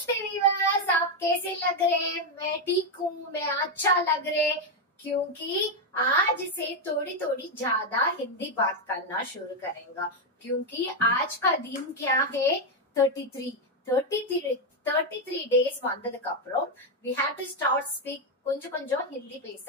नमस्ते व्यूअर्स, आप कैसे लग रहे हैं? मैं ठीक हूँ, मैं अच्छा लग रहे, क्योंकि आज से थोड़ी थोड़ी ज्यादा हिंदी बात करना शुरू करेंगे। क्योंकि आज का दिन क्या है? 33 days வந்ததுக்கு அப்புறம் we have to start speak கொஞ்சம் கொஞ்சம் ஹிந்தி பேச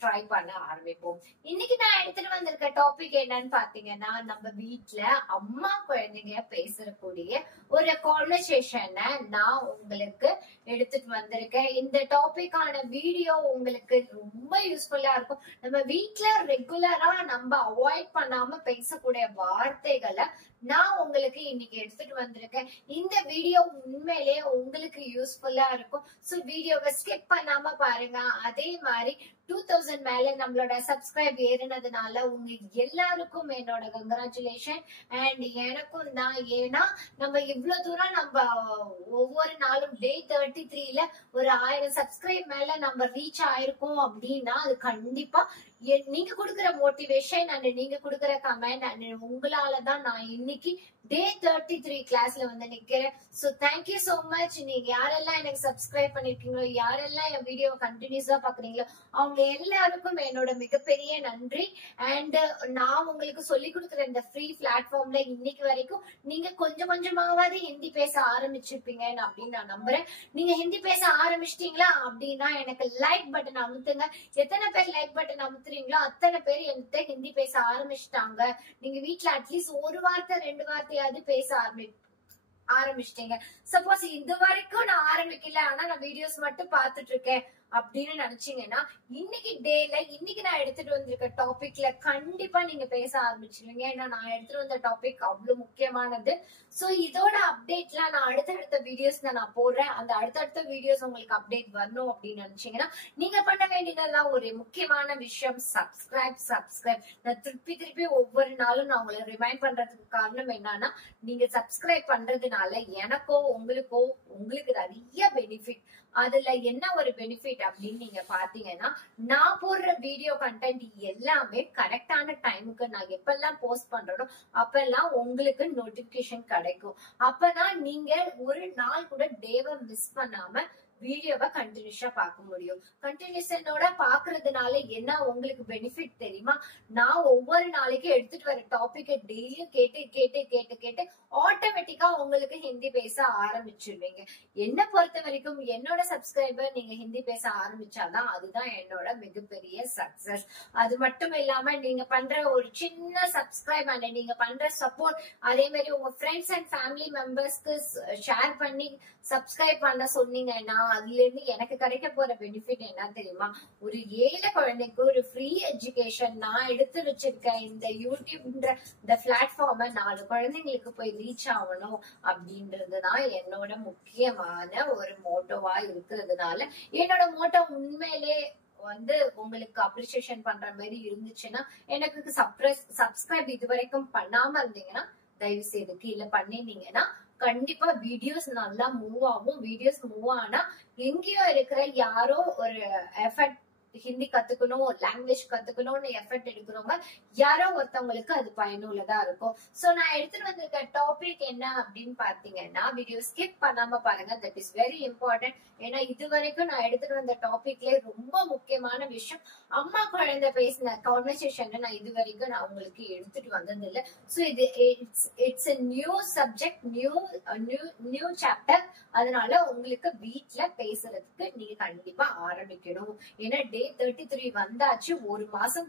ட்ரை பண்ண ஆரம்பிப்போம். இன்னைக்கு நான் எடுத்துட்டு வந்திருக்க டாபிக் என்னன்னு பாத்தீங்கன்னா, நம்ம வீட்ல அம்மா குழந்தைங்க பேசக்கூடிய ஒரு கான்வர்சேஷனை நான் உங்களுக்கு எடுத்துட்டு வந்திருக்கேன். இந்த டாபிக்கான வீடியோ உங்களுக்கு ரொம்ப யூஸ்ஃபுல்லா இருக்கும். நம்ம வீட்ல ரெகுலரா நம்ம அவாய்ட் பண்ணாம பேசக்கூடிய வார்த்தைகளை நான் உங்களுக்கு இன்னைக்கு எடுத்துட்டு வந்திருக்கேன். இந்த வீடியோ உண்மையிலே உங்களுக்கு யூஸ்ஃபுல்லா இருக்கும். சோ வீடியோவை ஸ்கிப் பண்ணாம பாருங்க. அதே மாதிரி 2000 மேல நம்மளோட சப்ஸ்கிரைப் ஏறினதுனால உங்க எல்லாருக்கும் என்னோட கங்க்ராச்சுலேஷன் அண்ட் எனக்கும் தான். ஏன்னா நம்ம இவ்வளவு தூரம் நம்ம ஒவ்வொரு நாளும் டே 33ல ஒரு 1000 சப்ஸ்கிரைப் மேல நம்ம ரீச் ஆயிருக்கோம் அப்படின்னா அது கண்டிப்பா நீங்க கொடுக்குற மோட்டிவேஷன் அண்ட் நீங்க கொடுக்குற கமெண்ட் அண்ட் உங்களாலதான் நான் இன்னைக்கு டே 33 கிளாஸ்ல வந்து நிக்கிறேன். So thank you so much. நீங்க யாரெல்லாம் எனக்கு சப்ஸ்கிரைப் பண்ணிருக்கீங்களோ, யாரெல்லாம் என் வீடியோவை கண்டினியூஸா பாக்குறீங்களோ அவங்க எல்லாருக்கும் என்னோட மிகப்பெரிய நன்றி. அண்ட் நான் உங்களுக்கு சொல்லி கொடுக்குற இந்த ஃப்ரீ பிளாட்ஃபார்ம்ல இன்னைக்கு வரைக்கும் நீங்க கொஞ்சம் கொஞ்சமாவது ஹிந்தி பேச ஆரம்பிச்சிருப்பீங்க அப்படின்னு நான் நம்புறேன். நீங்க ஹிந்தி பேச ஆரம்பிச்சிட்டீங்களா அப்படின்னா எனக்கு லைக் பட்டன் அமுத்துங்க. எத்தனை பேர் லைக் பட்டன் அமுத்துறீங்களோ அத்தனை பேர் என்கிட்ட ஹிந்தி பேச ஆரம்பிச்சிட்டாங்க. நீங்க வீட்டுல அட்லீஸ்ட் ஒரு வார்த்தை 2 வார்த்தையாவது பேச ஆரம்பிச்சிட்டீங்க. சப்போஸ் இது வரைக்கும் நான் ஆரம்பிக்கல, ஆனா நான் வீடியோஸ் மட்டும் பாத்துட்டு இருக்கேன் அப்படின்னு நினைச்சீங்கன்னா இன்னைக்கு டேல இன்னைக்கு நான் எடுத்துட்டு வந்திருக்க டாபிக்ல கண்டிப்பா நீங்க பேச ஆரம்பிச்சிருவீங்க. ஏன்னா நான் எடுத்துட்டு வந்த டாபிக் அவ்வளவு முக்கியமானது. சோ இதோட அப்டேட்லாம் நான் அடுத்தடுத்த வீடியோஸ் நான் போடுறேன். அந்த அடுத்தடுத்த வீடியோஸ் உங்களுக்கு அப்டேட் வரணும் அப்படின்னு நினைச்சீங்கன்னா நீங்க பண்ண வேண்டியதெல்லாம் ஒரு முக்கியமான விஷயம், சப்ஸ்கிரைப். நான் திருப்பி ஒவ்வொரு நாளும் நான் உங்களை ரிமைண்ட் பண்றதுக்கு காரணம் என்னன்னா, நீங்க சப்ஸ்கிரைப் பண்றதுனால எனக்கோ உங்களுக்கு நிறைய பெனிஃபிட். அதுல என்ன ஒரு பெனிஃபிட் அப்படின்னு நீங்க பாத்தீங்கன்னா, நான் போடுற வீடியோ கண்டென்ட் எல்லாமே கரெக்டான டைமுக்கு நான் எப்பெல்லாம் போஸ்ட் பண்றேனோ அப்பெல்லாம் உங்களுக்கு நோட்டிபிகேஷன் கிடைக்கும். அப்பதான் நீங்க ஒரு நாள் கூட டேவை மிஸ் பண்ணாம வீடியோவை கண்டினியூஸா பார்க்க முடியும். கண்டினியூஷனோட பாக்குறதுனால என்ன உங்களுக்கு பெனிஃபிட் தெரியுமா? நான் ஒவ்வொரு நாளைக்கு எடுத்துட்டு வர டாபிக்கை டெய்லியும் கேட்டு ஆட்டோமேட்டிக்கா உங்களுக்கு ஹிந்தி பேச ஆரம்பிச்சிருவீங்க. என்ன பொறுத்த வரைக்கும் என்னோட சப்ஸ்கிரைபர் நீங்க ஹிந்தி பேச ஆரம்பிச்சாதான் அதுதான் என்னோட மிகப்பெரிய சக்சஸ். அது மட்டும் இல்லாம நீங்க பண்ற ஒரு சின்ன சப்ஸ்கிரைப் அண்ட் நீங்க பண்ற சப்போர்ட், அதே மாதிரி உங்க ஃப்ரெண்ட்ஸ் அண்ட் ஃபேமிலி மெம்பர்ஸ்க்கு ஷேர் பண்ணி சப்ஸ்கிரைப் பண்ண சொன்னீங்கன்னா அதுல இருந்து எனக்கு கிடைக்க போற பெனிஃபிட் என்ன தெரியுமா? ஒரு ஏழை குழந்தைக்கு ஒரு ஃப்ரீ எஜுகேஷன் நான் எடுத்து வச்சிருக்கேன். இந்த யூடியூப்ன்ற இந்த பிளாட்ஃபார்ம 4 குழந்தைங்களுக்கு போய் ரீச் ஆகணும் அப்படின்றதுதான் என்னோட முக்கியமான ஒரு மோட்டோவா இருக்கிறதுனால என்னோட மோட்டோ உண்மையிலே வந்து உங்களுக்கு அப்ரிசியேஷன் பண்ற மாதிரி இருந்துச்சுன்னா, எனக்கு சப்ஸ்கிரைப் இது வரைக்கும் பண்ணாம இருந்தீங்கன்னா தயவு செய்து கீழே பண்ணிருந்தீங்கன்னா கண்டிப்பா வீடியோஸ் நல்லா மூவ் ஆகும். வீடியோஸ் மூவ் ஆனா எங்கேயோ இருக்கிற யாரோ ஒரு எஃபர்ட் ஹிந்தி கத்துக்கணும், லாங்குவேஜ் கத்துக்கணும்னு எஃபர்ட் எடுக்கிறவங்க யாரோ ஒருத்தவங்களுக்கு அது பயனுள்ளதா இருக்கும். சோ நான் எடுத்துட்டு வந்திருக்க டாபிக் என்ன அப்படின்னு பாத்தீங்கன்னா, வீடியோ ஸ்கிப் பண்ணாம பாருங்க. That is very important. ஏன்னா இது வரைக்கும் நான் எடுத்துட்டு வந்த டாபிக்ல ரொம்ப முக்கியமான விஷயம் அம்மா குழந்தை பேசின கான்வர்சேஷன் நான் இது வரைக்கும் நான் உங்களுக்கு எடுத்துட்டு வந்தது இல்லை. சோ இது it's a new subject, new chapter. அதனால உங்களுக்கு வீட்ல பேசுறதுக்கு நீங்க கண்டிப்பா ஆரம்பிக்கணும். ஏன்னா டே 33 வந்தாச்சு. ஒரு மாசம்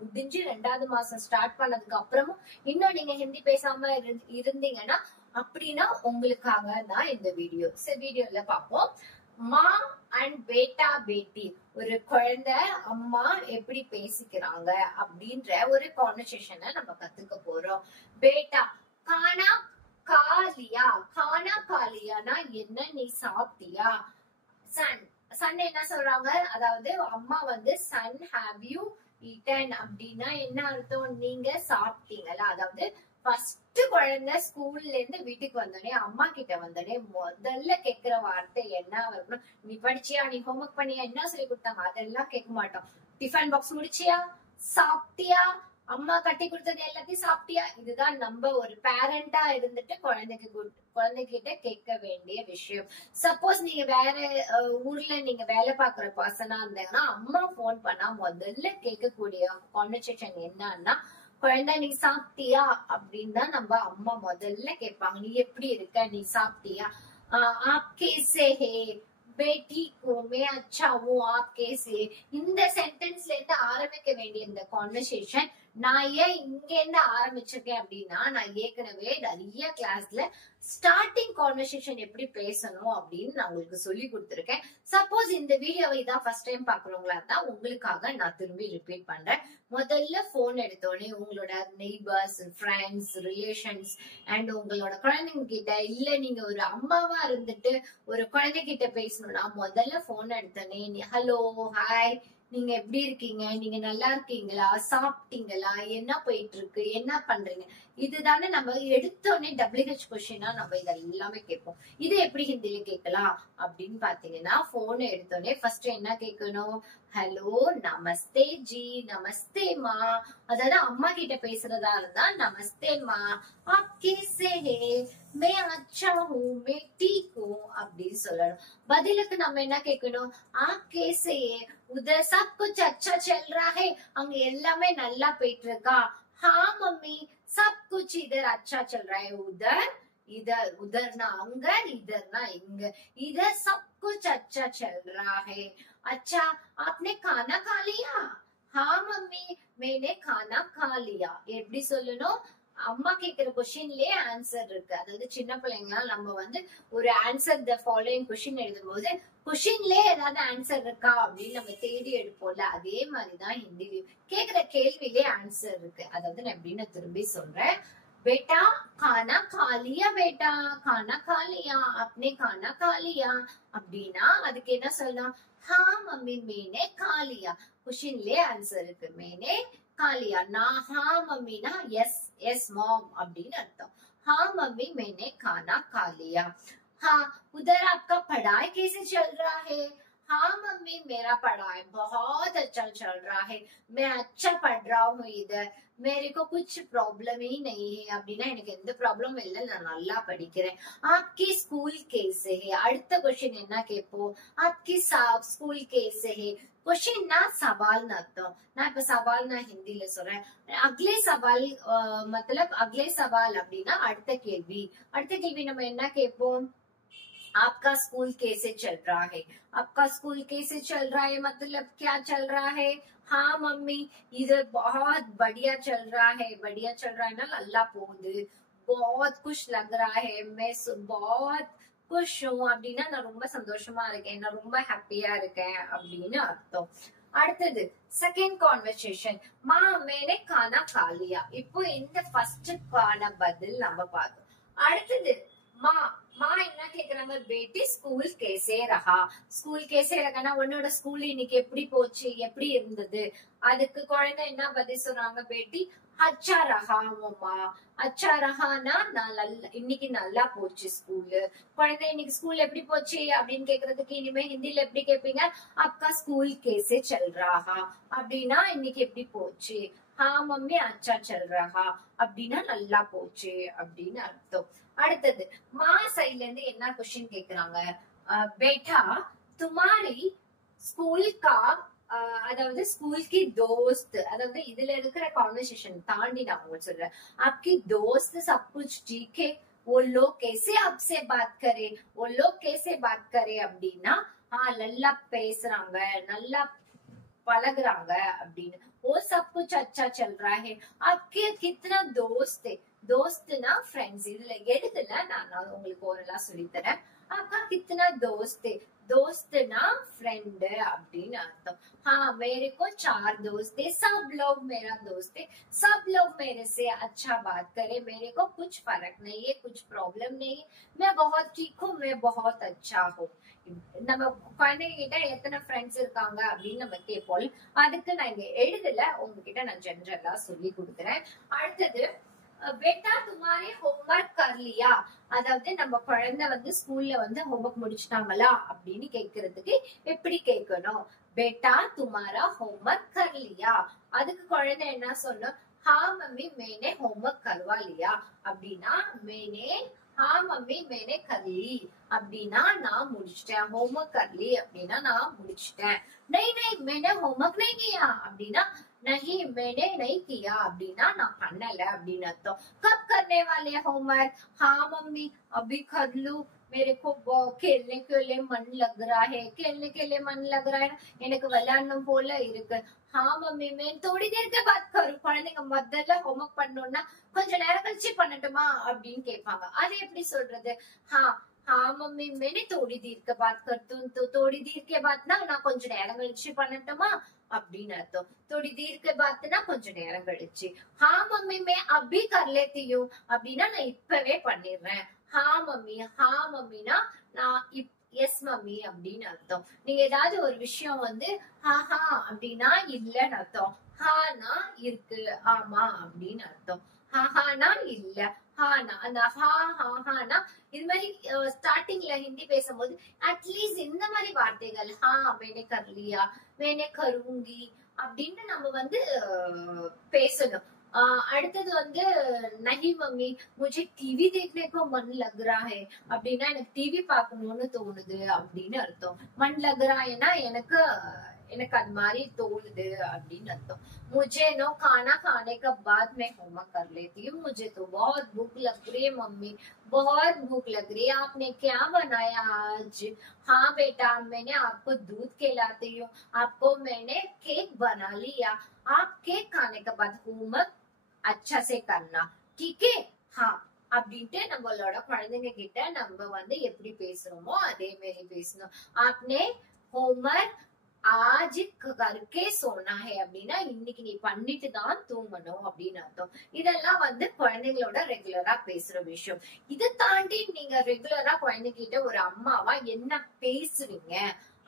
முடிஞ்சு 2வது மாசம் ஸ்டார்ட் பண்ணதுக்கு அப்புறமும் இன்னும் நீங்க ஹிந்தி பேசாம இருந்தீங்கன்னா அப்படின்னா உங்களுக்காக தான் இந்த வீடியோ. சரி, வீடியோல பாப்போம். மா அண்ட் பேட்டி, ஒரு குழந்தை அம்மா எப்படி பேசிக்கிறாங்க அப்படின்ற ஒரு கான்வர்சேஷனை நம்ம கத்துக்க போறோம். பேட்டா கானா காலியானா என்ன, நீ சாப்பிட்டியா? சன் என்ன சொல்றாங்க, அதாவது அம்மா வந்து சன் ஹேவ் யூ ஈட்டன் அப்படின்னா என்ன அர்த்தம்? நீங்க சாப்பிட்டீங்களா? அதாவது ஃபர்ஸ்ட் குழந்தை ஸ்கூல்ல இருந்து வீட்டுக்கு வந்தோடனே அம்மா கிட்ட வந்தோடனே முதல்ல கேக்குற வார்த்தை என்ன வரணும்? நீ படிச்சியா, நீ ஹோம்ஒர்க் பண்ணியா, என்ன சொல்லி கொடுத்தாங்க அதெல்லாம் கேட்க மாட்டோம். டிஃபன் பாக்ஸ் முடிச்சியா, சாப்பிட்டியா, அம்மா கட்டி கொடுத்தது எல்லாத்தையும் சாப்பிட்டியா? இதுதான் நம்ம ஒரு பேரண்டா இருந்துட்டு குழந்தைகிட்ட கேட்க வேண்டிய விஷயம். சப்போஸ் நீங்க வேற ஊர்ல நீங்க வேலை பாக்குற பர்சனா இருந்தாங்கன்னா அம்மா போன் பண்ணா முதல்ல கேட்கக்கூடிய கான்வர்சேஷன் என்னன்னா, குழந்தை நீ சாப்பிட்டியா அப்படின்னு தான் நம்ம அம்மா முதல்ல கேட்பாங்க. நீ எப்படி இருக்க, நீ சாப்பிட்டியா, आप कैसे है, बेटी को मैं अच्छा हूँ, आप कैसे. இந்த சென்டென்ஸ்ல இருந்து ஆரம்பிக்க வேண்டிய இந்த கான்வர்சேஷன் நான் ஏன் இங்க இருந்து ஆரம்பிச்சிருக்கேன் அப்படின்னா, நான் ஏற்கனவே நிறைய கிளாஸ்ல ஸ்டார்டிங் கான்வர்சேஷன் எப்படி பேசணும் அப்படின்னு நான் உங்களுக்கு சொல்லி கொடுத்துருக்கேன். சப்போஸ் இந்த வீடியோவை இதான் ஃபர்ஸ்ட் டைம் பாக்குறவங்களா இருந்தா உங்களுக்காக நான் திரும்பி ரிப்பீட் பண்றேன். முதல்ல போன் எடுத்தோடனே உங்களோட நெய்பர்ஸ், ஃப்ரெண்ட்ஸ், ரிலேஷன்ஸ் அண்ட் உங்களோட குழந்தைங்க கிட்ட, இல்ல நீங்க ஒரு அம்மாவா இருந்துட்டு ஒரு குழந்தைகிட்ட பேசணும்னா முதல்ல போன் எடுத்தோடனே ஹலோ, ஹாய், நீங்க எப்படி இருக்கீங்க, நீங்க நல்லா இருக்கீங்களா, சாப்பிட்டீங்களா, என்ன போயிட்டு இருக்கு, என்ன பண்றீங்க, இதுதானே நம்ம எடுத்தோடனே WH கொஸ்டினா நம்ம இத எல்லாமே கேட்போம். இது எப்படி ஹிந்தில கேட்கலாம் அப்படின்னு பாத்தீங்கன்னா, போன் எடுத்தோடனே ஃபர்ஸ்ட் என்ன கேட்கணும், ஹலோ, நமஸ்தே ஜி, நமஸ்தே மா. அதாவது அம்மா கிட்ட பேசுறதா இருந்தா நமஸ்தே மா, आप कैसे हैं, मैं अच्छा हूँ, मैं ठीक हूँ அப்படின்னு சொல்லணும். பதிலுக்கு நம்ம என்ன கேட்கணும், आप कैसे हैं, उधर सब कुछ अच्छा चल रहा है, அங்க எல்லாமே நல்லா போயிட்டு இருக்கா. हाँ मम्मी, सब कुछ इधर अच्छा चल रहा है, उधर इधर, उधर ना अங்க, इधर ना इங்க, इधर सब कुछ अच्छा चल रहा है. अच्छा, आपने खाना खा लिया? हाँ मम्मी, मैंने खाना खा लिया. எப்படி சொல்லணும், அம்மா கேக்குற கொஸ்டின்லயே ஆன்சர் இருக்கு. அதாவது சின்ன பிள்ளைங்களா நம்ம வந்து ஒரு ஆன்சர் த ஃபாலோயிங் கொஸ்டின் எழுதும் போது கொஸ்டின்லயே ஏதாவது ஆன்சர் இருக்கா அப்படின்னு நம்ம தேடி எடுப்போம்ல, அதே மாதிரிதான் ஹிந்திலயும் கேக்குற கேள்வியிலே ஆன்சர் இருக்கு. அதாவது நான் எப்படின்னு திரும்பி சொல்றேன். बेटा खाना खा लिया, बेटा खाना खा लिया, आपने खाना खा लिया அப்படின்னா அதுக்கு என்ன சொல்லலாம், हाँ मम्मी मैंने खा लिया. क्वेश्चनலே ஆன்சர் இருக்கு, मैंने खा लिया. நான் हाँ मम्मी ना यस यस मॉम அப்படின்னு अर्थம். हाँ मम्मी मैंने खाना खा लिया. हाँ, उधर आपका पढ़ाई कैसे चल रहा है? हाँ मम्मी, मेरा पढ़ाई बहुत अच्छा चल रहा है, मैं अच्छा पढ़ रहा हूँ इधर, मेरे को कुछ प्रॉब्लम ही नहीं है. அப்படின்னா எனக்கு எந்த ப்ராப்ளமும் இல்ல, நான் நல்லா படிக்கிறேன். आपकी स्कूल कैसे है? அடுத்த क्वेश्चन என்ன கேட்போம், आपकी स्कूल कैसे है. क्वेश्चनனா சவால்னு அர்த்தம். நான் இப்ப சவால் நான் ஹிந்தில சொல்றேன். அக்லே சவால் मतलब அக்லே சவால் அப்படின்னா அடுத்த கேள்வி. அடுத்த கேள்வி நம்ம என்ன கேட்போம், आपका स्कूल कैसे चल रहा है. आपका स्कूल कैसे चल रहा है मतलब क्या चल रहा है. हाँ मम्मी, इधर बहुत बढ़िया चल रहा है. बढ़िया चल रहा है ना நல்லா போகுது. बहुत खुश लग रहा है, मैं बहुत खुश हूँ அப்படின்னா நான் ரொம்ப சந்தோஷமா இருக்கேன், நான் ரொம்ப ஹாப்பியா இருக்கேன் அப்படின்னு அர்த்தம். அடுத்தது செகண்ட் கான்வர்சேஷன், மா மேனே கானா खा लिया. இப்போ இந்த ஃபர்ஸ்ட் கான பதில் நம்ம பார்த்தோம். அடுத்தது மா மா என்ன கேக்குறாங்க, பேட்டி ஸ்கூல் கேசே ரஹா. ஸ்கூல் கேசே ரஹானா உன்னோட ஸ்கூல் இன்னைக்கு எப்படி போச்சு, எப்படி இருந்தது. அதுக்கு குழந்தை என்ன பதில் சொல்றாங்க, பேட்டி அச்சா ரஹா மம்மா. அச்சா ரஹானா இன்னைக்கு நல்லா போச்சு ஸ்கூலு. குழந்தை இன்னைக்கு ஸ்கூல் எப்படி போச்சு அப்படின்னு கேக்குறதுக்கு இனிமே ஹிந்தில எப்படி கேட்பீங்க, आपका स्कूल कैसे चल रहा அப்படின்னா இன்னைக்கு எப்படி போச்சு. हाँ मम्मी अच्छा चल रहा அப்படின்னா நல்லா போச்சு அப்படின்னு அர்த்தம். அடுத்தது மா சைட்ல இருந்து என்ன क्वेश्चन கேக்குறாங்க, बेटा तुम्हारी स्कूल का அதாவது ஸ்கூல் की दोस्त, அதாவது இதுல இருக்கிற கான்வர்சேஷன் தாண்டி நான் உங்களுக்கு சொல்றேன். आपकी दोस्त सब कुछ ठीक है, वो लोग कैसे आपसे बात करे, वो लोग कैसे बात करे அப்படின்னா நல்லா பேசுறாங்க, நல்லா பழகுறாங்க அப்படின்னு. वो सब कुछ अच्छा चल रहा है. आपके कितना दोस्त है, दोस्तனா फ्रेंड्स. இதுல எழுதல, நான் உங்களுக்கு ஓரலா சொல்லி தரேன். आपका कितना दोस्त है, दोस्तனா फ्रेंड அப்படின்னு அர்த்தம். हाँ मेरे को 4 दोस्त है, सब लोग मेरा दोस्त है, सब लोग मेरे से अच्छा बात करे, मेरे को कुछ फर्क नहीं है, कुछ प्रॉब्लम नहीं है, मैं बहुत ठीक हूँ, मैं बहुत अच्छा हूँ. நம்ம குழந்தைகிட்ட எத்தனை ஃப்ரெண்ட்ஸ் இருக்காங்க அப்படின்னு நம்ம கேட்போம். அதுக்கு நான் இங்க எழுதல, உங்ககிட்ட நான் ஜெனரலா சொல்லி கொடுக்குறேன். அடுத்தது बेटा तुम्हारे होमवर्क कर लिया. அதாவது நம்ம குழந்தை வந்து ஸ்கூல்ல வந்து ஹோம்வொர்க் முடிச்சிட்டாங்களா அப்படின்னு கேக்குறதுக்கு எப்படி கேட்கணும், बेटा तुम्हारा होमवर्क कर लिया. அதுக்கு குழந்தை என்ன சொல்லணும், हाँ मम्मी मैंने होमवर्क करवा लिया அப்படின்னா मैंने हाँ मम्मी मैंने कर ली அப்படின்னா நான் முடிச்சிட்டேன். होमवर्क कर ली அப்படின்னா நான் முடிச்சிட்டேன். नहीं नहीं मैंने होमवर्क नहीं किया அப்படின்னா नहीं मैंने नहीं किया அப்படின்னா நான் பண்ணல அப்படின்னு அர்த்தம். कब करने वाले होमवर्क? हाँ मम्मी अभी कर लूं, मेरे को खेलने के लिए मन लग रहा है. खेलने के लिए मन लग रहा है எனக்கு விளையாடணும் போல இருக்கு. हाँ मम्मी मैं थोड़ी देर के बाद करूं. குழந்தைங்க முதல்ல ஹோம்வொர்க் பண்ணணும்னா கொஞ்ச நேரம் கழிச்சு பண்ணட்டுமா அப்படின்னு கேட்பாங்க. அது எப்படி சொல்றது? हाँ हाँ मम्मी मैंने थोड़ी देर के बाद कर दूं. तो थोड़ी देर के बाद ना நான் கொஞ்ச நேரம் கழிச்சு பண்ணட்டுமா அப்படின்னு அர்த்தம். थोड़ी देर के बाद ना கொஞ்ச நேரம் கழிச்சு. हाँ मम्मी मैं अभी कर लेती हूँ அப்படின்னா நான் இப்பவே பண்ணிடுறேன். हाँ मम्मी हाँ मम्मीனா நான் எஸ் மம்மி அப்படின்னு அர்த்தம். நீங்க ஏதாவது ஒரு விஷயம் வந்து ஹாஹா அப்படின்னா இல்லன்னு அர்த்தம். ஹானா இருக்கு, ஆமா அப்படின்னு அர்த்தம். ஹாஹானா இல்ல, ஹானா அந்த ஹாஹானா இது மாதிரி ஸ்டார்டிங்ல ஹிந்தி பேசும்போது அட்லீஸ்ட் இந்த மாதிரி வார்த்தைகள் ஹா மேனே கர் லியா மேனே கருங்கி அப்படின்னு நம்ம வந்து பேசணும். அடுத்தது வந்து நஹி மம்மி முझे டிவி देखने को मन लग रहा है அப்படின்னா எனக்கு டிவி பார்க்கணும்னு தோணுது அப்படின்னு அர்த்தம். मन लग रहा है எனக்கு அது மாதிரி தோணுது அப்படின்னு அர்த்தம். मुझे नो खाना खाने के बाद मैं होमवर्क कर लेती हूँ. मुझे तो बहुत भूख लग रही है मम्मी, बहुत भूख लग रही है. आपने क्या बनाया आज? हाँ बेटा मैंने आपको दूध खिलाती हूँ. आपको मैंने केक बना लिया. आप केक खाने के बाद होमवर्क अच्छा से करना, ठीक है? हाँ அப்படின்ட்டு நம்மளோட குழந்தைங்க கிட்ட நம்ம வந்து எப்படி பேசுறோமோ அதே மாதிரி பேசணும். आपने होमवर्क आज करके सोना है அப்படின்னா இன்னைக்கு நீ பண்ணிட்டு தான் தூங்கணும் அப்படின்னு அர்த்தம். இதெல்லாம் வந்து குழந்தைங்களோட ரெகுலரா பேசுற விஷயம். இதை தாண்டி நீங்க ரெகுலரா குழந்தைகிட்ட ஒரு அம்மாவா என்ன பேசுவீங்க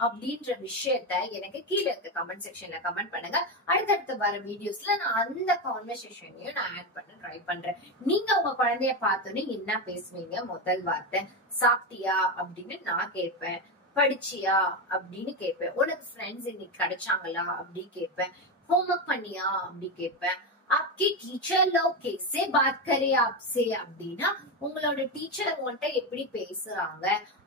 அப்படின்ற விஷயத்த எனக்கு கீழே இருக்க கமெண்ட் செக்ஷன்ல கமெண்ட் பண்ணுங்க. அடுத்தடுத்து வர வீடியோஸ்ல நான் அந்த கான்வர்சேஷனையும் நான் ஆட் பண்ண ட்ரை பண்றேன். நீங்க உங்க குழந்தைய பார்த்தோன்னே என்ன பேசுவீங்க? முதல் வார்த்தை சாப்பிட்டியா அப்படின்னு நான் கேட்பேன். படிச்சியா அப்படின்னு கேட்பேன். உனக்கு ஃப்ரெண்ட்ஸ் இன்னைக்கு கிடைச்சாங்களா அப்படி கேட்பேன். ஹோம்வொர்க் பண்ணியா அப்படி கேட்பேன். आपके टीचर लोग कैसे बात करे आपसे அப்படின்னா உங்களோட டீச்சர் உங்கள்கிட்ட எப்படி பேசுறாங்க?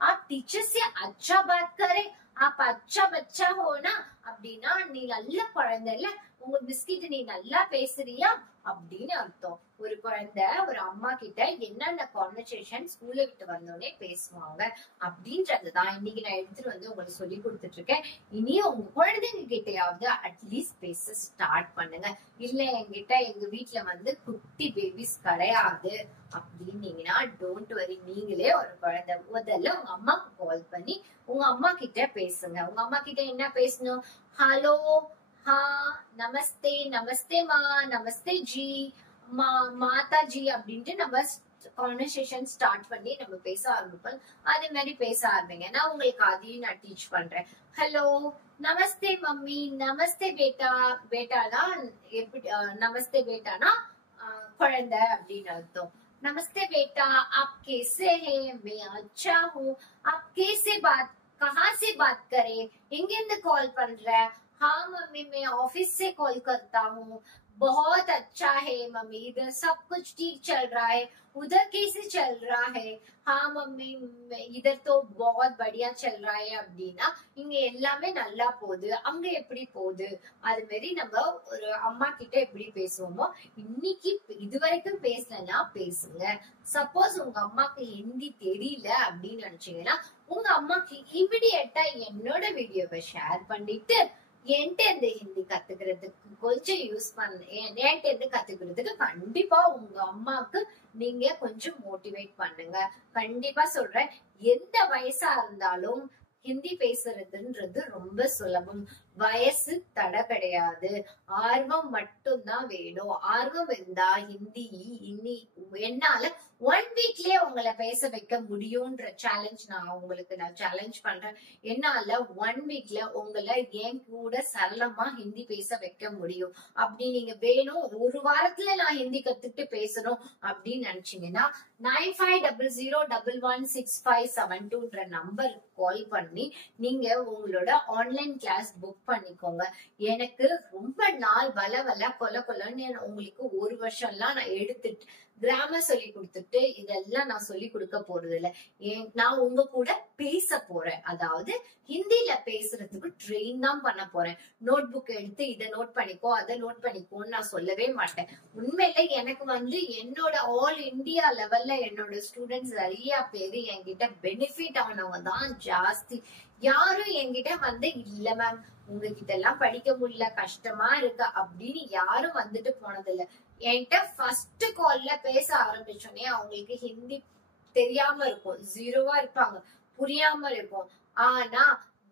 आप टीचर से अच्छा बात करे, आप अच्छा बच्चा हो ना அப்படின்னா நீ நல்ல குழந்தை இல்ல, உங்க பிஸ்கிட்ட நீ நல்லா பேசுறியா அப்படின்னு அர்த்தம். ஒரு குழந்தை ஒரு அம்மா கிட்ட என்னென்ன கான்வர்சேஷன் ஸ்கூல்ல விட்டு வந்தோடனே பேசுவாங்க அப்படின்றதுதான் இன்னைக்கு நான் எடுத்துட்டு வந்து உங்களுக்கு சொல்லி கொடுத்துட்டு இருக்கேன். இனி உங்க குழந்தைங்க கிட்டயாவது அட்லீஸ்ட் பேச ஸ்டார்ட் பண்ணுங்க. இல்ல என்கிட்ட எங்க வீட்டுல வந்து குட்டி பேபிஸ் கிடையாது அப்படின்னீங்கன்னா டோன்ட் வரி, நீங்களே ஒரு குழந்தை முதல்ல உங்க அம்மாக்கு கால் பண்ணி உங்க அம்மா கிட்ட பேசுங்க. உங்க அம்மா கிட்ட என்ன பேசணும்? ஹலோ, हाँ नमस्ते, नमस्ते माँ, नमस्ते जी, माता जी அப்படின்ட்டு நம்ம கான்வர்சேஷன் ஸ்டார்ட் பண்ணி நம்ம பேச ஆரம்பிப்போம். அதே மாதிரி பேச ஆரம்பிங்க. நான் உங்களுக்கு அதையும் நான் டீச் பண்றேன். ஹலோ, நமஸ்தே மம்மி, நமஸ்தே பேட்டா. பேட்டானா எப்படி? நமஸ்தே பேட்டானா குழந்தை அப்படின்னு அர்த்தம். नमस्ते बेटा, आप कैसे हैं? मैं अच्छा हूँ. आप कैसे बात, कहाँ से बात करें? எங்கிருந்து கால் பண்ற? हाँ मम्मी मैं ऑफिस से कॉल करता हूँ. बहुत अच्छा है मम्मी, इधर सब कुछ ठीक चल रहा है. उधर कैसे चल रहा है? हाँ मम्मी इधर तो बहुत बढ़िया चल रहा है அப்படின்னா இங்க எல்லாமே நல்லா போகுது, அங்க எப்படி போகுது? அது மாதிரி நம்ம ஒரு அம்மா கிட்ட எப்படி பேசுவோமோ இன்னைக்கு இதுவரைக்கும் பேசலன்னா பேசுங்க. சப்போஸ் உங்க அம்மாக்கு ஹிந்தி தெரியல அப்படின்னு நினைச்சீங்கன்னா உங்க அம்மாக்கு இமிடியேட்டா என்னோட வீடியோவை ஷேர் பண்ணிட்டு என்கிட்ட இருந்து ஹிந்தி கத்துக்கிறதுக்கு கொஞ்சம் யூஸ் பண்ண, என்கிட்ட இருந்து கத்துக்கிறதுக்கு கண்டிப்பா உங்க அம்மாக்கு நீங்க கொஞ்சம் மோட்டிவேட் பண்ணுங்க. கண்டிப்பா சொல்றேன், எந்த வயசா இருந்தாலும் ஹிந்தி பேசுறதுன்றது ரொம்ப சுலபம். வயசு தடை கிடையாது, ஆர்வம் மட்டும்தான் வேணும். ஆர்வம் இருந்தா ஹிந்தி என்னால 1 வீக்லயே உங்களை பேச வைக்க முடியும்ன்ற சேலஞ்ச் நான் சேலஞ்ச் பண்றேன். என்னால 1 வீக்ல உங்களை என் கூட சரளமா ஹிந்தி பேச வைக்க முடியும். அப்படி நீங்க வேணும் ஒரு வாரத்துல நான் ஹிந்தி கத்துட்டு பேசணும் அப்படின்னு நினைச்சீங்கன்னா 9500116572 நம்பருக்கு கால் பண்ணி நீங்க உங்களோட ஆன்லைன் கிளாஸ் புக் பண்ணிக்கோங்க. எனக்கு ரொம்ப நாள் வள கொலன்னு உங்களுக்கு ஒரு வருஷம் எல்லாம் நான் எடுத்துட்டு கிராமர் சொல்லி கொடுத்துட்டு இதெல்லாம் நான் சொல்லி கொடுக்க போறது இல்ல. நான் உங்க கூட பேச போறேன். அதாவது ஹிந்தில பேசுறதுக்கு ட்ரெயின் தான் பண்ண போறேன். நோட் புக் எடுத்து இதை நோட் பண்ணிக்கோ அதை நோட் பண்ணிக்கோன்னு நான் சொல்லவே மாட்டேன். உண்மையில எனக்கு என்னோட ஆல் இந்தியா லெவல்ல என்னோட ஸ்டூடெண்ட்ஸ் நிறைய பேரு என்கிட்ட பெனிஃபிட் ஆனவங்க தான் ஜாஸ்தி. யாரும் என்கிட்ட இல்ல மேம் உங்ககிட்ட எல்லாம் படிக்க முடியல கஷ்டமா இருக்கு அப்படின்னு யாரும் வந்துட்டு போனதில்ல. என்கிட்ட ஃபர்ஸ்ட் கால்ல பேச ஆரம்பிச்சோன்னே அவங்களுக்கு ஹிந்தி தெரியாம இருக்கும், ஜீரோவா இருப்பாங்க, புரியாம இருக்கும். ஆனா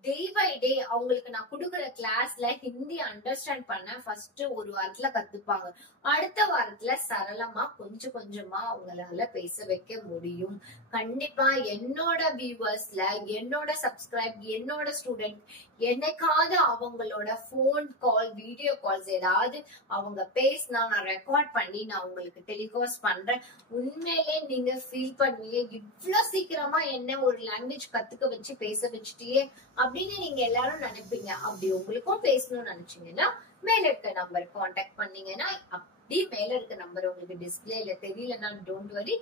டே பை டே அவங்களுக்கு நான் கொடுக்குற கிளாஸ்ல ஹிந்தி அண்டர்ஸ்டாண்ட் பண்ண ஃபர்ஸ்ட் ஒரு வாரத்துல கத்துப்பாங்க. அடுத்த வாரத்துல சரளமா கொஞ்சம் கொஞ்சமா அவங்களால பேச வைக்க முடியும். கண்டிப்பா என்னோட வியூவர்ஸ்ல என்னோட சப்ஸ்கிரைப் என்னோட ஸ்டூடெண்ட் என்னைக்காவது அவங்களோட போன் கால் வீடியோ கால்ஸ் ஏதாவது அவங்க பேசினா நான் ரெக்கார்ட் பண்ணி நான் உங்களுக்கு டெலிகாஸ்ட் பண்றேன். உண்மையிலே நீங்க ஃபீல் பண்ணுவீங்க இவ்வளவு சீக்கிரமா என்ன ஒரு லாங்குவேஜ் கத்துக்க வச்சு பேச வச்சுட்டே அப்படின்னு நீங்க எல்லாரும் நினைப்பீங்க. அப்படி உங்களுக்கும் பேசணும்னு நினைச்சீங்கன்னா மேல இருக்க நம்பர் கான்டாக்ட் பண்ணீங்கன்னா, அப்படி மேல இருக்க நம்பர் உங்களுக்கு டிஸ்பிளேல தெரியலன்னா டோன்ட் வரி,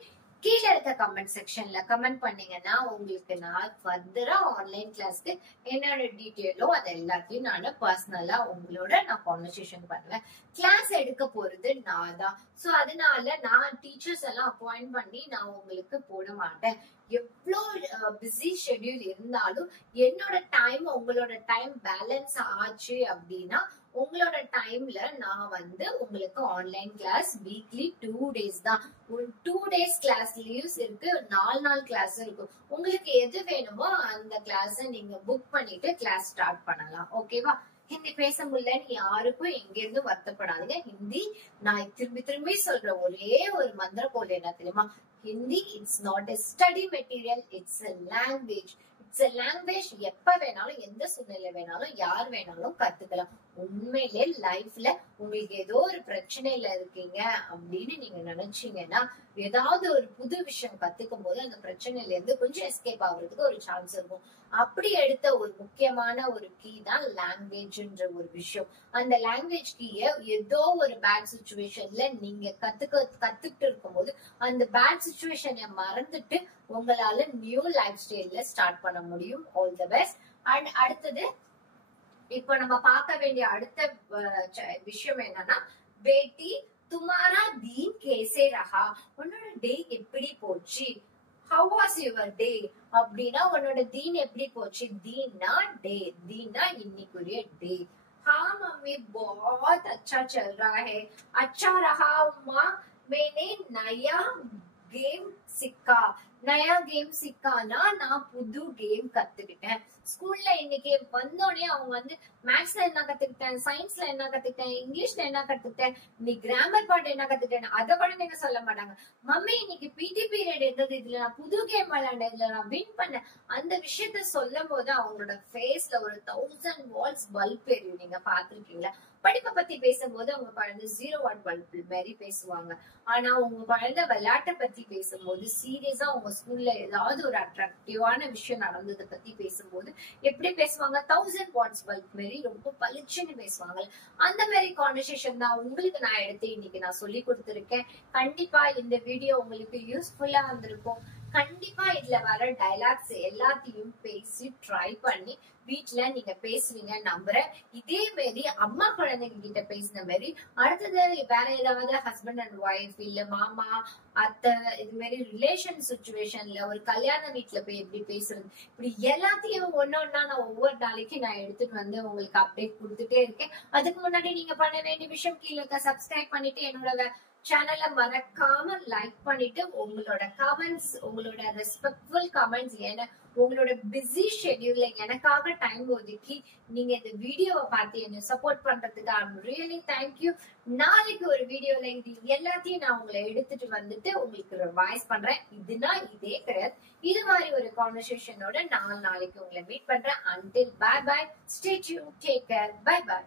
கீழே இருக்க கமெண்ட் செக்ஷன்ல கமெண்ட் பண்ணீங்கன்னா உங்களுக்கு நான் ஃபர்தரா ஆன்லைன் கிளாஸ்க்கு என்னோட டீட்டெயிலோ அது எல்லாத்தையும் நான் பர்சனலா உங்களோட நான் கான்வர்சேஷன் பண்ணுவேன். கிளாஸ் எடுக்க போறது நான் தான். சோ அதனால நான் டீச்சர்ஸ் எல்லாம் அப்பாயிண்ட் பண்ணி நான் உங்களுக்கு போட மாட்டேன். எவ்வளோ பிஸி ஷெட்யூல் இருந்தாலும் என்னோட டைம் உங்களோட டைம் பேலன்ஸ் ஆச்சு அப்படின்னா உங்களோட டைம்ல நான் உங்களுக்கு ஆன்லைன் கிளாஸ் வீக்லி 2 days தான். 2 days கிளாஸ் லீவ்ஸ் இருக்கு, 4 நாள் கிளாஸ் இருக்கும். உங்களுக்கு எது வேணுமோ அந்த கிளாஸ் நீங்க புக் பண்ணிட்டு கிளாஸ் ஸ்டார்ட் பண்ணலாம். ஓகேவா? ஹிந்தி பேச முடியலன்னு யாருக்கும் எங்க இருந்து வருத்தப்படாதீங்க. ஹிந்தி நான் திரும்பி சொல்ற ஒரே ஒரு மந்திர கோல் என்ன தெரியுமா? Hindi it's not a study material, it's a language. It's a language. எப்ப வேணாலும் எந்த சூழ்நிலை வேணாலும் யார் வேணாலும் கத்துக்கலாம். உண்மையிலே லைஃப்ல உங்களுக்கு ஏதோ ஒரு பிரச்சனையில இருக்கீங்க அப்படின்னு நீங்க நினைச்சீங்கன்னா ஏதாவது ஒரு புது விஷயம் கத்துக்கும் போது அந்த பிரச்சனையில இருந்து கொஞ்சம் எஸ்கேப் ஆகுறதுக்கு ஒரு சான்ஸ் இருக்கும். அப்படி எடுத்த ஒரு முக்கியமான ஒரு கீ தான் லாங்குவேஜ்ன்ற ஒரு விஷயம். அந்த லாங்குவேஜ் கீய ஏதோ ஒரு பேட் சுச்சுவேஷன்ல நீங்க கத்துக்கிட்டு இருக்கும் போது அந்த பேட் சுச்சுவேஷனை மறந்துட்டு உங்களால நியூ லைஃப் ஸ்டைல்ல ஸ்டார்ட் பண்ண முடியும். All the best. அண்ட் அடுத்தது இப்ப நம்ம பார்க்க வேண்டிய அடுத்த விஷயம் என்னன்னா, பேட்டி துமாரா தீன் கேசே ரஹா, உன்னோட டே எப்படி போச்சு? How was your day? அப்படின்னா உன்னோட தீன் எப்படி போச்சு? தீன்னா டே, தீன்னா இன்னைக்குரிய டே. हाँ मम्मी बहुत अच्छा चल रहा है. अच्छा रहा माँ, मैंने नया गेम सीखा. நயா கேம் சிக்கானா நான் புது கேம் கத்துக்கிட்டேன். ஸ்கூல்ல இன்னைக்கு வந்தோடனே அவங்க மேத்ஸ்ல என்ன கத்துக்கிட்டேன், சயின்ஸ்ல என்ன கத்துக்கிட்டேன், இங்கிலீஷ்ல என்ன கத்துக்கிட்டேன், நீ கிராமர் பார்ட் என்ன கத்துக்கிட்டேன் அதை கூட நீங்க சொல்ல மாட்டாங்க. மம்மி இன்னைக்கு பிடி பீரியட் இருந்தது, இதுல நான் புது கேம் விளையாண்டேன், இதுல நான் வின் பண்ணேன். அந்த விஷயத்த சொல்லும் போது அவங்களோட ஃபேஸ்ல ஒரு 1000 watts பல்ப் எரியும். நீங்க பாத்திருக்கீங்களா? படிப்பை பத்தி பேசும்போது உங்க குழந்தை 0 watt பல்ப் மாதிரி பேசுவாங்க. ஆனா உங்க குழந்தை விளையாட்டை பத்தி பேசும்போது சீரியஸா உங்க ஸ்கூல்ல ஏதாவது ஒரு அட்ராக்டிவான விஷயம் நடந்ததை பத்தி பேசும்போது எப்படி பேசுவாங்க? 1000 watts பல்ப் மாதிரி ரொம்ப பளிச்சுன்னு பேசுவாங்க. அந்த மாதிரி கான்வர்சேஷன் தான் உங்களுக்கு நான் எடுத்து இன்னைக்கு நான் சொல்லி கொடுத்திருக்கேன். கண்டிப்பா இந்த வீடியோ உங்களுக்கு யூஸ்ஃபுல்லா வந்திருக்கும். கண்டிப்பா இதுல வர டைலாக்ஸ் எல்லாத்தையும் பேசி ட்ரை பண்ணி வீட்டுல நீங்க பேசுவீங்க நம்புறேன். இதே மாதிரி அம்மா குழந்தைங்க கிட்ட பேசின மாதிரி அடுத்தது வேற ஏதாவது ஹஸ்பண்ட் அண்ட் ஒய்ஃப் இல்ல மாமா அத்தை இது மாதிரி ரிலேஷன் சுச்சுவேஷன்ல ஒரு கல்யாண வீட்டுல போய் எப்படி பேசுறது, இப்படி எல்லாத்தையும் ஒன்னொன்னா நான் ஒவ்வொரு நாளைக்கு நான் எடுத்துட்டு உங்களுக்கு அப்டேட் கொடுத்துட்டே இருக்கேன். அதுக்கு முன்னாடி நீங்க பண்ண வேண்டிய விஷயம் கீழே சப்ஸ்கிரைப் பண்ணிட்டு என்னோட சேனலை மறக்காம லைக் பண்ணிட்டு உங்களோட கமெண்ட்ஸ், உங்களோட ரெஸ்பெக்ட்ஃபுல் கமெண்ட்ஸ், உங்களோட பிஸி ஷெட்யூல்ல எனக்காக டைம் ஒதுக்கி நீங்க இந்த வீடியோவை பார்த்து என்ன சப்போர்ட் பண்றதுக்கு ஐம் ரியலி தேங்க்யூ. நாளைக்கு ஒரு வீடியோல இது எல்லாத்தையும் நான் உங்களை எடுத்துட்டு உங்களுக்கு ரிவைஸ் பண்றேன். இதுனா இதே கிடையாது, இது மாதிரி ஒரு கான்வர்சேஷனோட நாளைக்கு உங்களை மீட் பண்றேன். until bye bye, stay tuned, take care, bye bye.